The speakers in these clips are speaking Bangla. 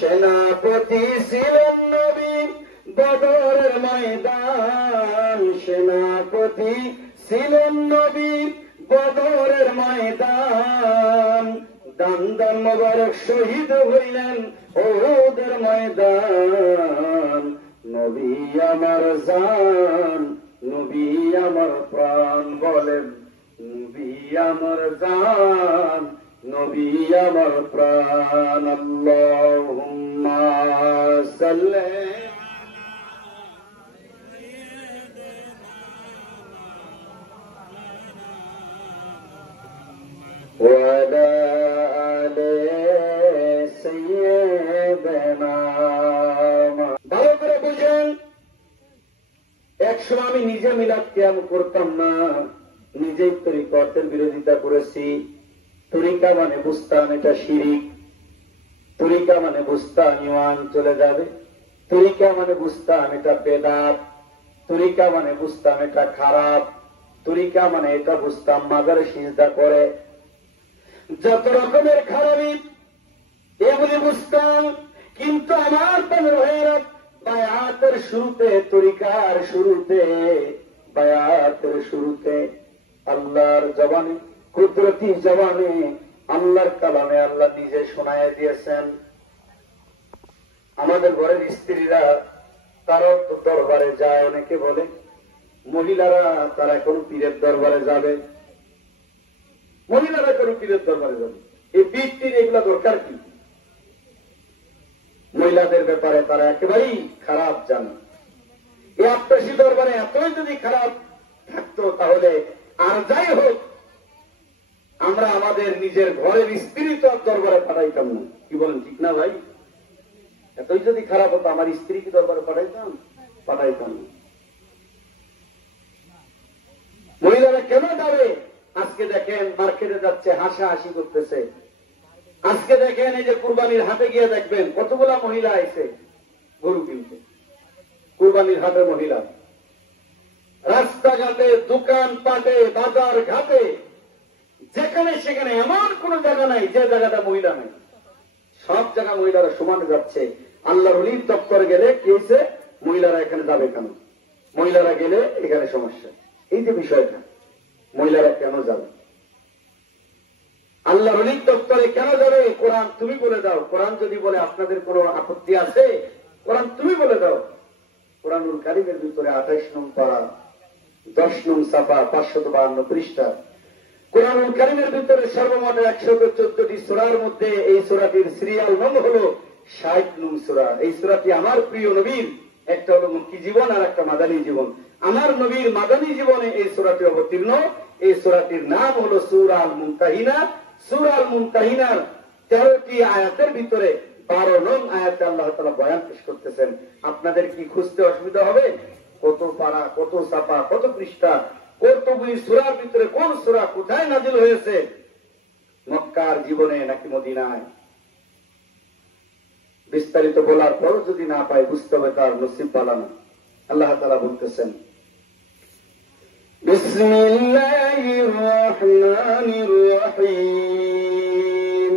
সেনাপতি ছিলেন নবী বদরের ময়দান, সেনাপতি ছিলেন নবী বদরের ময়দান, দান দান মোবারক শহীদ হইলেন ওদের ময়দান। নবী আমার জান, নবী আমার প্রাণ, বলেন নবী আমার জান, নবী আমার প্রাণ। আল্লাহুম্মা সাল্লি ওয়া আলা আলি সাইয়্যিদিনা। ভালো করে বুঝেন, একসময় আমি নিজে মিলাদ কিয়াম করতাম না, নিজেই তরিকতের বিরোধিতা করেছি। তরিকা মানে বুঝতাম এটা শিরিক, তরিকা মানে বুঝতাম ঈমান চলে যাবে, তরিকা মানে বুঝতাম এটা বেদাত, তরিকা মানে বুঝতাম এটা খারাপ, তরিকা মানে এটা বুঝতাম মাজারে সিজদা করে, যত রকমের খারাপি এগুলি বুঝতাম। কিন্তু আমার প্রাণের ভাইয়েরা, বায়াতের শুরুতে, তরিকার শুরুতে, বায়াতের শুরুতে আল্লাহর জবানে, কুদরতি জবানে, আল্লাহর কালামে আল্লাহ নিজে শোনায় দিয়েছেন। আমাদের ঘরের স্ত্রীরা তারা তো দরবারে যায়, অনেকে বলে মহিলারা তারা কোন পীরের দরবারে যাবে, মহিলারা কোন পীরের দরবারে যাবে। এই পীর এগুলা দরকার কি? মহিলাদের ব্যাপারে তারা একেবারেই খারাপ জানে। এই আত্মীয় দরবারে এতই যদি খারাপ থাকতো তাহলে আর যাই হোক আমরা আমাদের নিজের ঘরের স্ত্রী তো দরবারে পাঠাইতাম না। কি বলেন, ঠিক না ভাই? এতই যদি খারাপ হতো আমার স্ত্রী কি দরবারে পাঠাইতাম? পাঠাইতাম না। মহিলারা কেন যাবে? আজকে দেখেন মার্কেটে যাচ্ছে, হাসাহাসি করতেছে। আজকে দেখেন এই যে কুরবানির হাটে গিয়ে দেখবেন কতগুলা মহিলা আইছে গরু কিনতে। কুরবানির হাটে মহিলা, রাস্তাঘাটে, দোকান পাটে, বাজার ঘাটে, যেখানে সেখানে এমন কোন জায়গা নাই যে জায়গাটা মহিলা নেই। সব জায়গা মহিলারা সমান যাচ্ছে। আল্লাহর ওলির দপ্তর গেলে কি হয়েছে? মহিলারা এখানে যাবে কেন? মহিলারা গেলে এখানে সমস্যা। এই যে বিষয়টা, মহিলারা কেন যাবে? আল্লাহর ওলির দপ্তরে কেন যাবে? কোরআন তুমি বলে দাও। কোরআন যদি বলে আপনাদের কোনো আপত্তি আছে, কোরআন তুমি বলে দাও। কোরআনুল কারীমের ভিতরে 28 নং পারা, 10 নং সাফা, 552 পৃষ্ঠা। কোরআনুল কারীমের ভিতরে সর্বমোট 114টি সূরার মধ্যে এই সূরাটির সিরিয়াল নং হলো 60 নং সূরা। এই সূরাটি আমার প্রিয় নবীর, একটা হলো মক্কি জীবন আর একটা মাদানী জীবন। আমার নবীর মাদানী জীবনে এই সূরাটি অবতীর্ণ। এই সূরাটির নাম হলো সূরা আল মুমতাহিনা। সূরা আল মুমতাহিনার 13টি আয়াতের ভিতরে 12 নং আয়াতে আল্লাহ তাআলা বয়ান পেশ করতেছেন। আপনাদের কি খুঁজতে অসুবিধা হবে? কত পারা, কত ছাপা, কত পৃষ্ঠা, কতগুলি সূরার ভিতরে কোন সূরা কোথায় নাজিল হয়েছে? মক্কার জীবনে নাকি মদিনায়? বিস্তারিত বলার পর যদি না পাই বুঝতে হবে তার নসিব বালানো। আল্লাহ তাআলা বলতেছেন, বিসমিল্লাহির রহমানির রহিম,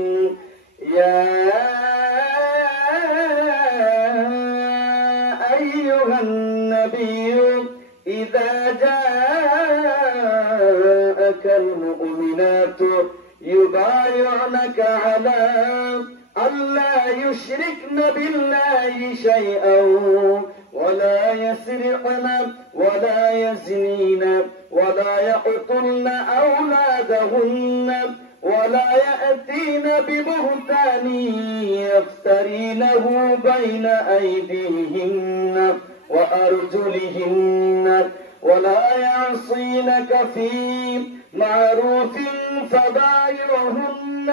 ইয়া আইয়ুহান নাবিয়্যু ইযা জাআকাল মুমিনাতু ইউবাইউনাকা আলা আল্লা ইউশরিকনা বিল্লাহি শাইআন ولا يسرقن ولا يزنين ولا يقتلن أولادهن ولا يأتين ببهتان يفترينه بين أيديهن وأرجلهن ولا يعصينك في معروف فبايعهن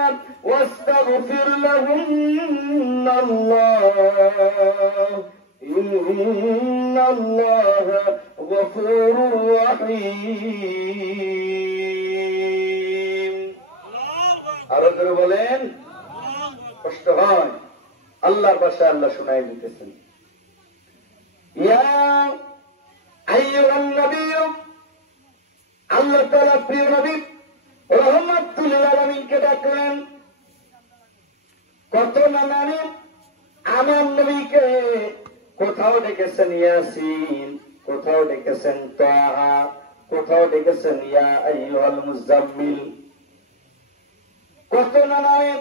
واستغفر لهن الله إن الله غفور رحيم। আরো জোরে বলেন, কষ্ট হয়। আল্লাহর ভাষায় আল্লাহ শোনায় দিতেছেন, ইয়া আইয়ুহান নবিয়্যু, আল্লাহ তাআলা প্রিয় নবী রাহমাতুল লিল আলামিনকে ডাকলেন। কত নানানি আমার নবীকে কোথাও ডেকেছেন ইয়াসিন, কোথাও ডেকেছেন তাহা, কোথাও ডেকেছেন ইয়া আইয়ুহাল মুজাম্মিল। কত নানানি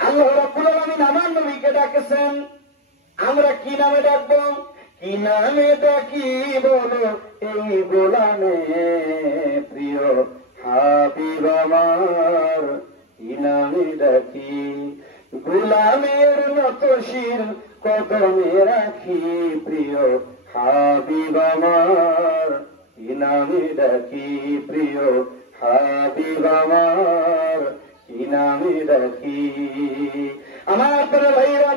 আল্লাহ রাব্বুল আলামিন আমার নবীকে ডাকেছেন। আমরা কি নামে ডাকবো? কি নামে ডাকি বলো এই গোলামে প্রিয় হাবিব আমার, কি নামে ডাকি? গোলামের মতো শির কদমে রাখি প্রিয় হাবিব আমার, কি নামে ডাকি প্রিয় হাবিব আমার, কি নামে ডাকি? আমার প্রিয় ভাইরা,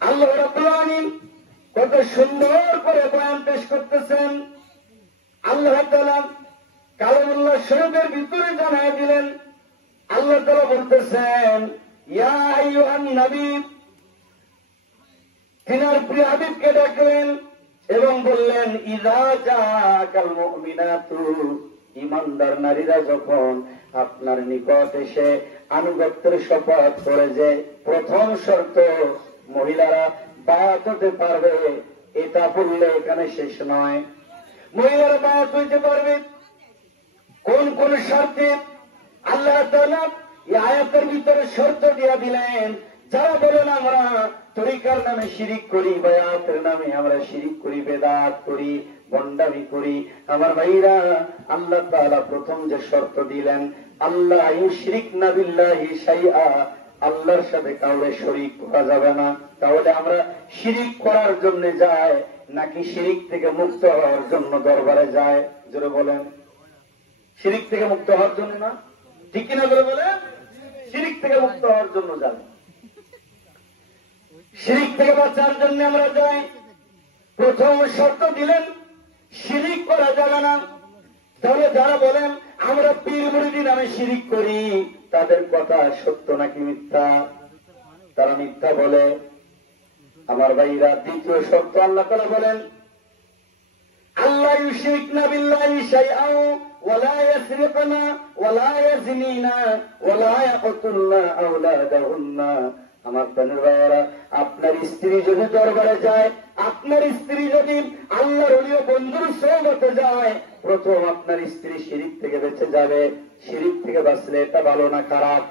আল্লাহ রাব্বুল আলামিন কত সুন্দর করে বয়ান পেশ করতেছেন। আল্লাহ তাআলা কালামুল্লাহ শরীফের ভিতরে জানায় দিলেন, আল্লাহ তাআলা বলতেছেন ইয়া আইয়ুহান নবী, তিনার প্রিয় হাবিবকে ডাকলেন এবং বললেন ইযা জাআকাল মুমিনাতু, ঈমানদার নারীরা যখন আপনার নিকট এসে আনুগত্যের শপথ করে, যে প্রথম শর্ত মহিলারা বায়াত হতে পারবে, এটা বললে এখানে শেষ নয়। মহিলারা বায়াত হইতে পারবে কোন কোন শর্তে? আল্লাহ তাআলা এই আয়াতের ভিতরে শর্ত দিয়া দিলেন। যারা বলেন আমরা তরিকার নামে শিরিক করি, বায়াতের নামে আমরা শিরিক করি, বেদাত করি, ভণ্ডামি করি, আমার ভাইরা, আল্লাহ তাআলা প্রথম যে শর্ত দিলেন, আল্লাহ ইউশরিকনা বিল্লাহি শাইআ, আল্লাহর সাথে কাউকে শরীক করা যাবে না। তাহলে আমরা শিরিক করার জন্য যাই নাকি শিরিক থেকে মুক্ত হওয়ার জন্য দরবারে যায়? জোরে বলেন। শিরিক থেকে মুক্ত হওয়ার জন্য না, ঠিক কিনা জোরে বলেন? শিরিক থেকে মুক্ত হওয়ার জন্য যাই, শিরিক থেকে বাঁচার জন্য আমরা যাই। প্রথম শর্ত দিলেন শিরিক করা যাবে না। তাহলে যারা বলেন আমরা পীর মুরিদি নামে শিরিক করি, তাদের কথা সত্য নাকি মিথ্যা? তারা মিথ্যা বলে। আমার ভাইরা, দ্বিতীয় শর্ত আল্লাহ তাআলা বলেন আল্লাহ ইউশরিকনা বিল্লাহি শাইআন ওয়া লা ইয়াসরিকনা ওয়া লা ইয়াজনিনা ওয়া লা ইয়াকতুলনা আওলাদাহুন্না। আমার প্রাণের ভাইয়েরা, আপনার স্ত্রী যদি দরবারে যায়, আপনার স্ত্রী যদি আল্লাহর ওলি ও বন্ধুর সোহবতে যায়, প্রথম আপনার স্ত্রী শিরিক থেকে বেঁচে যাবে। শিরিক থেকে বাঁচলে এটা ভালো না খারাপ?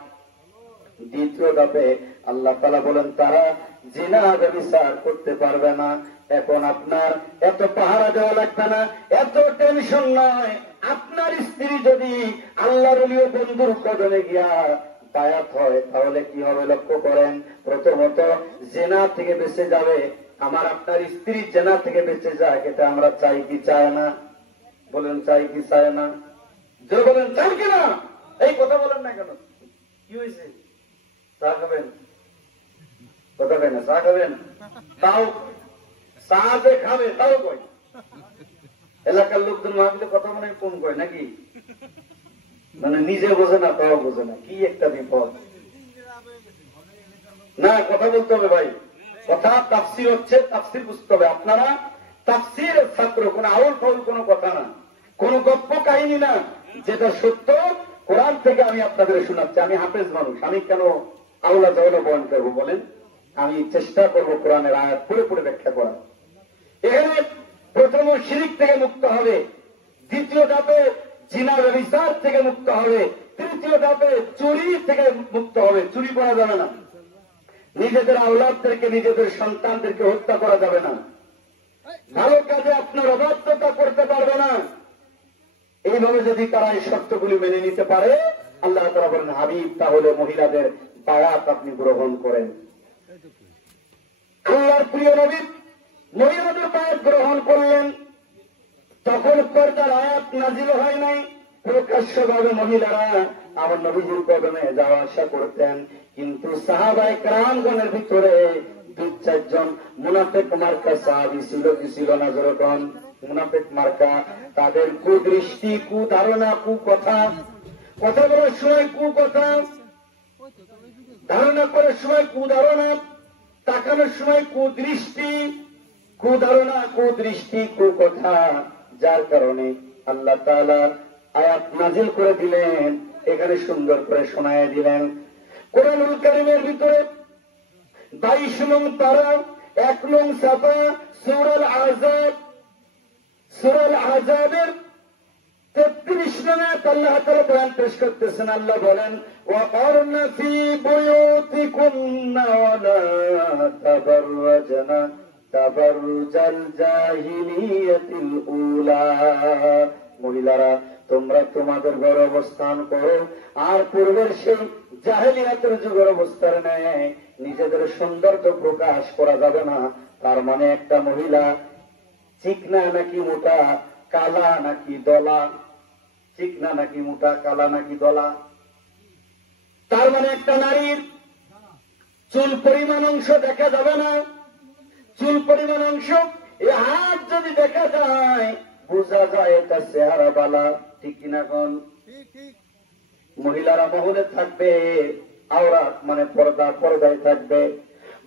দ্বিতীয় ধাপে আল্লাহ তাআলা বলেন তারা জিনা ব্যভিচার করতে পারবে না। এখন আপনার এত পাহারা দেওয়া লাগবে না, এত টেনশন নয়। আপনার স্ত্রী যদি আল্লাহর ওলি ও বন্ধুর কদমে গিয়া বায়াত হয়, তাহলে কি হবে লক্ষ্য করেন। প্রথমত জিনা থেকে বেঁচে যাবে। আমার আপনার স্ত্রী জিনা থেকে বেঁচে যায়, এটা আমরা চাই কি চাই না? বলেন চাই কি চাই না? যে বলেন চাই কিনা? এই কথা বলেন না কেন? কি হয়েছে? চা খাবেন? কথা কয় না, চা খাবেন? তাও চা যে খাবে তাও কয়। এলাকার লোকজন ভাবলে কথা মনে কম কয় নাকি? মানে নিজে বোঝে না, তাও বোঝে না। কি একটা বিপদ! না, কথা বলতে হবে ভাই। কথা তাফসীর হচ্ছে, তাফসীর বুঝতে হবে। আপনারা তাফসীরের ছাত্র, কোন আউল ফাউল কোন কথা না, কোন গল্প কাহিনী না। যেটা সত্য কোরআন থেকে আমি আপনাদের শোনাচ্ছি। আমি হাফেজ মানুষ, আমি কেন আউলা জাউলা বয়ান করবো বলেন? আমি চেষ্টা করবো কোরআনের আয়াত পড়ে পড়ে ব্যাখ্যা করা। এখানে প্রথম শিরিক থেকে মুক্ত হবে, দ্বিতীয় ধাপে জিনা ব্যভিচার থেকে মুক্ত হবে, তৃতীয় ধাপে চুরি থেকে মুক্ত হবে। চুরি করা যাবে না, নিজেদের আওলাদদেরকে, নিজেদের সন্তানদেরকে হত্যা করা যাবে না, ভালো কাজে আপনার অবাধ্যতা করতে পারবে না। এইভাবে যদি তারা এই শর্তগুলি মেনে নিতে পারে, আল্লাহ তাআলা বলেন হাবিব, তাহলে মহিলাদের বায়াত আপনি গ্রহণ করেন। আল্লাহর প্রিয় নবী মহিলাদের বায়াত গ্রহণ করলেন। তখন পর্দার আয়াত নাজিল হয় নাই। প্রকাশ্যভাবে মহিলারা আমার নবীজির কদমে যাওয়া আসা করতেন। কিন্তু সাহাবায়ে কেরামগণের ভিতরে 2-4 জন মুনাফিক মার্কা সাহাবী ছিল। কি ছিল না? যেরকম মুনাফিক মার্কা, তাদের কুদৃষ্টি, কুধারণা, কুকথা, কথা বলার সময় কুকথা, ধারণা করার সময় কুধারণা, তাকানোর সময় কুদৃষ্টি, কুধারণা, কুদৃষ্টি, কুকথা। যার কারণে আল্লাহ তাআলা আয়াত নাজিল করে দিলেন, এখানে সুন্দর করে শোনায় দিলেন কোরআনুল কারীমের ভিতরে 22 নং পারা 1 নং সাফা সূরাল আযাবের 33 নং আয়াত আল্লাহ তাআলা বয়ান পেশ করতেছেন। আল্লাহ বলেন, ওয়াকারনা ফি বুয়ুতিকুন্না ওয়ালা তাবাররাজনা তাবাররুজাল জাহিলিয়াতিল উলা। মহিলারা, তোমরা তোমাদের ঘরে অবস্থান করো আর পূর্বের সেই জাহেলিয়াতের যুগের অবস্থার ন্যায় নিজেদের সৌন্দর্য প্রকাশ করা যাবে না। তার মানে একটা মহিলা চিকনা নাকি মোটা, কালা নাকি দলা, চিকনা নাকি মোটা, কালা নাকি দলা, তার মানে একটা নারীর চুল পরিমাণ অংশ দেখা যাবে না। চুল পরিমাণ অংশ, এই হাত যদি দেখা যায় বোঝা যায় এটা চেহারা বালা, ঠিক কিনা কোন? মহিলারা মহলে থাকবে, আওরাত মানে পর্দায় থাকবে।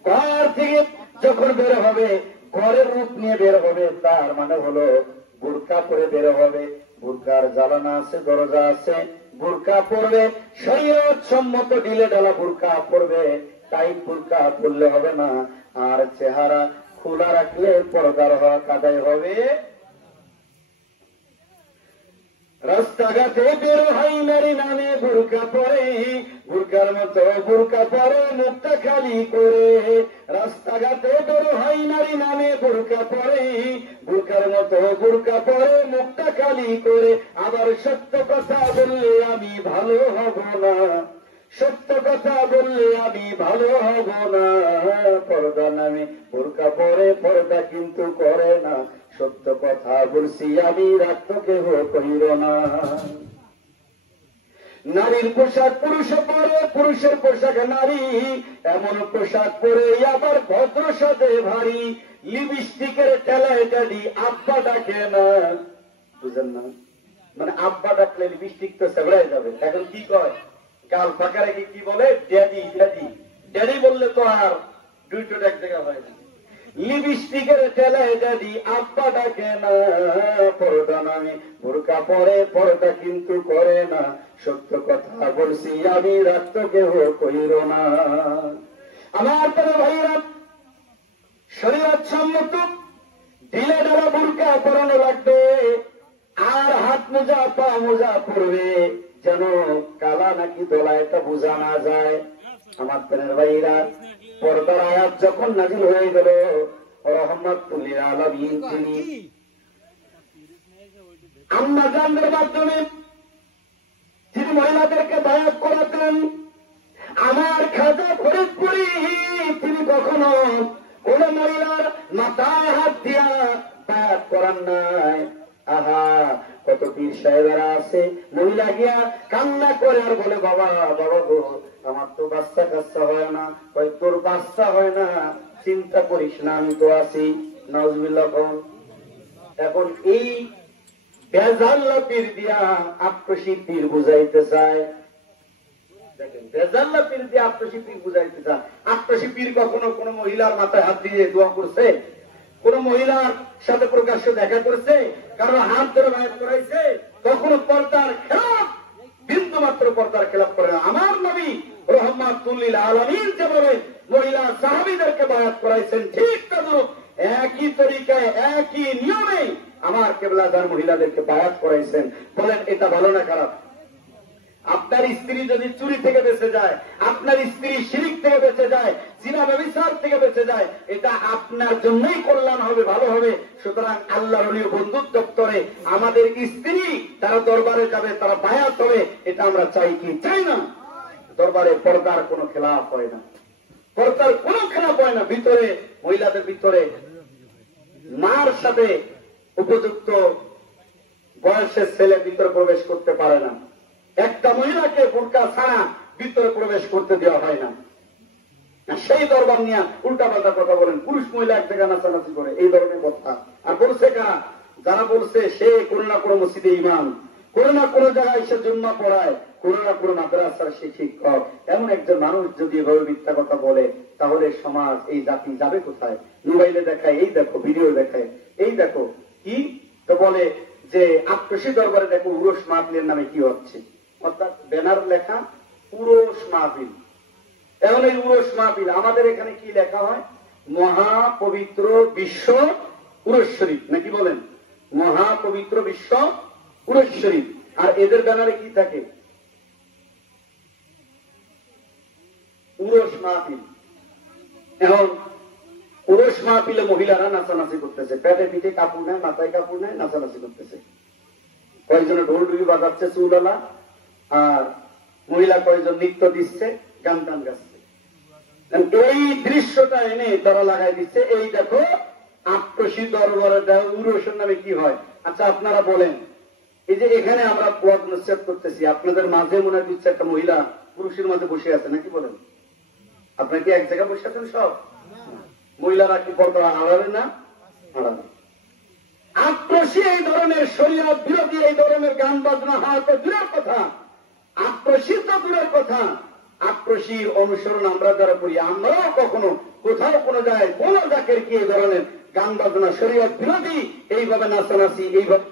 ঘর থেকে যখন বের হবে, ঘরের রূপ নিয়ে বের হবে, তার মানে হলো বুরকা পরে বের হবে। বুরকার জ্বালানা আছে, দরজা আছে, বুরকা পরবে, শরীয়ত সম্মত ঢিলে ঢালা বুরকা পরবে। টাইট বুরকা পরলে হবে না। আর চেহারা খোলা রাখলে পর্দার হওয়া কাদাই হবে। রাস্তাঘাটে বের হয় নারী নামে বুরকা পরে, বুরকার মতো বুরকা পরে মুখটা খালি করে। রাস্তাঘাটে বের হয় নারী নামে বুরকা পরে, বুরকার মতো বুরকা পরে মুখটা খালি করে। আবার সত্য কথা বললে আমি ভালো হব না, সত্য কথা বললে আমি ভালো হব না। পর্দা নামে বুরকা পরে, পর্দা কিন্তু করে না। সত্য কথা বলছি আমি, রাখত কেহ কহিল না। নারীর পোশাক পুরুষ পরে, পুরুষের পোশাক নারী। এমন পোশাক পরে আবার ভদ্র সাজে ভারী। লিপস্টিকের ঠেলায় ডাডি আব্বা ডাকে না, বুঝেন না? মানে আব্বা ডাকলে লিপস্টিক তো সেবড়াই যাবে। এখন কি কয়, গাল ফাঁকা রেখে কি বলে, ড্যাডি ড্যাডি। ড্যাডি বললে তো আর দুইটো এক জায়গা হয় না। লিপস্টিকের ঠেলায় ড্যাডি আব্বা ডাকে না। পর্দা নামে বুরকা পরে, পর্দা কিন্তু করে না। সত্য কথা বলছি আমি, রাখত কেহ কইল না। আমার তারা ভাইরা, শরীয়ত সম্মত ঢিলে ঢালা বুরকা পরানো লাগবে। আর হাত মোজা পা মোজা পরবে, যেন কালা নাকি দলা এটা বোঝা না যায়। আমার প্রাণের ভাইরা, পর্দার আয়াত যখন নাজিল হয়ে গেল, রহমাতুল লিল আলামিন তিনি আম্মা জানদের মাধ্যমে তিনি মহিলাদেরকে বায়াত করাতেন। আমার খাজা ফরিদপুরি তিনি কখনো কোন মহিলার মাথায় হাত দিয়া বায়াত করান নাই। আহা, কত পীর সাহেবেরা আছে, মহিলা গিয়া কান্না করে আর বলে, বাবা বাবা গো, আমার তো বাচ্চা কাচ্চা হয় না। কয়, তোর বাচ্চা হয় না, চিন্তা করিস না, আমি তো আছি। নাউজুবিল্লাহ কোন। এখন এই বেজাল্লা পীর দিয়া আত্মশী পীর বুঝাইতে চায়। দেখেন, বেজাল্লা পীর দিয়ে আত্মশী পীর বুঝাইতে চায়। আত্মশী পীর কখনো কোন মহিলার মাথায় হাত দিয়ে দোয়া করছে? কোন মহিলার সাথে প্রকাশ্য দেখা করছে? কারণ হাত ধরে বায়াত করাইছে? কখনো পর্দার খেলাফ, বিন্দু মাত্র পর্দার খেলাফ করে না। আমার নবী রহমাতুল লিল আলামিন যেভাবে মহিলা সাহাবীদেরকে বায়াত করাইছেন, ঠিক তদ্রূপ একই তরিকায় একই নিয়মে আমার কেবলাদার মহিলাদেরকে বায়াত করাইছেন। বলেন, এটা ভালো না খারাপ? আপনার স্ত্রী যদি চুরি থেকে বেঁচে যায়, আপনার স্ত্রী শিরিক থেকে বেঁচে যায়, জিনা ব্যভিচার থেকে বেঁচে যায়, এটা আপনার জন্যই কল্যাণ হবে, ভালো হবে। সুতরাং আল্লাহর ওলির বন্ধুর দপ্তরে আমাদের স্ত্রী তারা দরবারে যাবে, তারা বায়াত হবে, এটা আমরা চাই কি চাই না? দরবারে পর্দার কোনো খেলাফ হয় না, পর্দার কোনো খেলাফ হয় না। ভিতরে মহিলাদের ভিতরে মার সাথে উপযুক্ত বয়সের ছেলে ভিতরে প্রবেশ করতে পারে না। একটা মহিলাকে বোরকা ছাড়া ভিতরে প্রবেশ করতে দেওয়া হয় না। সেই দরবার নিয়ে উল্টা পাল্টা কথা বলেন, পুরুষ মহিলা এক জায়গায় নাচানাচি করে, এই ধরনের কথা। আর বলছে কারা? যারা বলছে সে কোনো না কোনো মসজিদে ইমাম, কোনো না কোনো জায়গায় সে জুম্মা পড়ায়, কোনো না কোনো মাদ্রাসার সে শিক্ষক। এমন একজন মানুষ যদি এভাবে মিথ্যা কথা বলে, তাহলে সমাজ, এই জাতি যাবে কোথায়? মোবাইলে দেখায়, এই দেখো, ভিডিও দেখায়, এই দেখো কি তো বলে যে আত্মসী দরবারে দেখো উরস মাহফিলের নামে কি হচ্ছে, অর্থাৎ ব্যানার লেখা উরস মাহফিল। এখন এই উরস মাহফিল আমাদের এখানে কি লেখা হয়? মহাপবিত্র বিশ্ব উরস শরীফ, নাকি বলেন? মহাপবিত্র বিশ্ব উরস শরীফ। আর এদের ব্যানারে কি থাকে? উরস মাহফিল। এখন উরস মাহফিলে মহিলারা নাচানাচি করতেছে, পেটে পিঠে কাপড় নেয়, মাথায় কাপড় নেয়, নাচানাচি করতেছে। কয়েকজনে ঢোল ডুবি বাজাচ্ছে চুলালা, আর মহিলা কয়েকজন নৃত্য দিচ্ছে, গান টান গাচ্ছে। এই দৃশ্যটা এনে তারা লাগাই দিচ্ছে, এই দেখো আক্রোশী দরবারে উরসের নামে কি হয়। আচ্ছা আপনারা বলেন, এই যে এখানে আমরা ওয়াজ নসিহত করতেছি, আপনাদের মাঝে মনে হয় দিচ্ছে একটা মহিলা পুরুষের মাঝে বসে আছে, নাকি বলেন? আপনার কি এক জায়গায় বসে আছেন সব? মহিলারা কি পর্দা আড়াবে না? আড়াবে। আক্রোশী এই ধরনের শরীয়ত বিরোধী এই ধরনের গান বাজনা হওয়া তো দূরের কথা, আক্রোশী তো দূরের কথা। আক্রোশীর অনুসরণ আমরা যারা করি, আমরাও কখনো কোথাও কোনো জায়গায় কোন জাকের কি এই ধরনের গান বাজনা শরীয়ত বিরোধী এইভাবে নাচানাচি এইভাবে